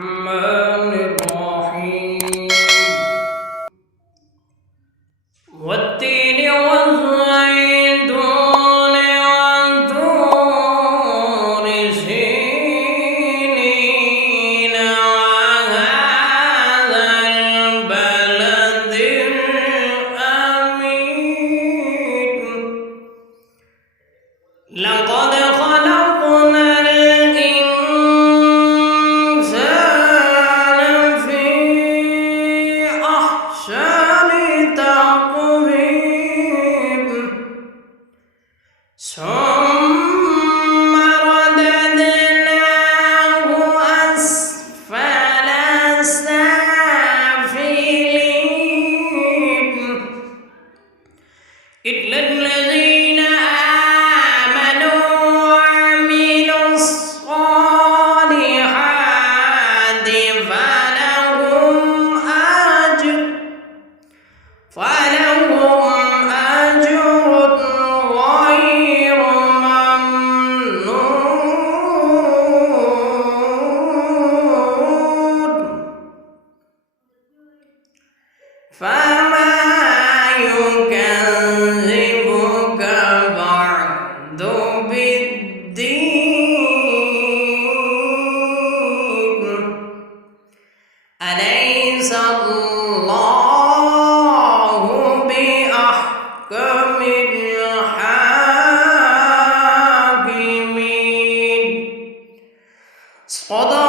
الرحمن الرحيم والتين والزيتون وطور سينين وهذا البلد الأمين لقد خلقنا الإنسان في أحسن تقويم ثم رددناه أسفل سافلين إلا الذين آمنوا وعملوا الصالحات فلهم أجر غير ممنون فما يكذبك بعد بالدين أليس الله بأحكم الحاكمين صدق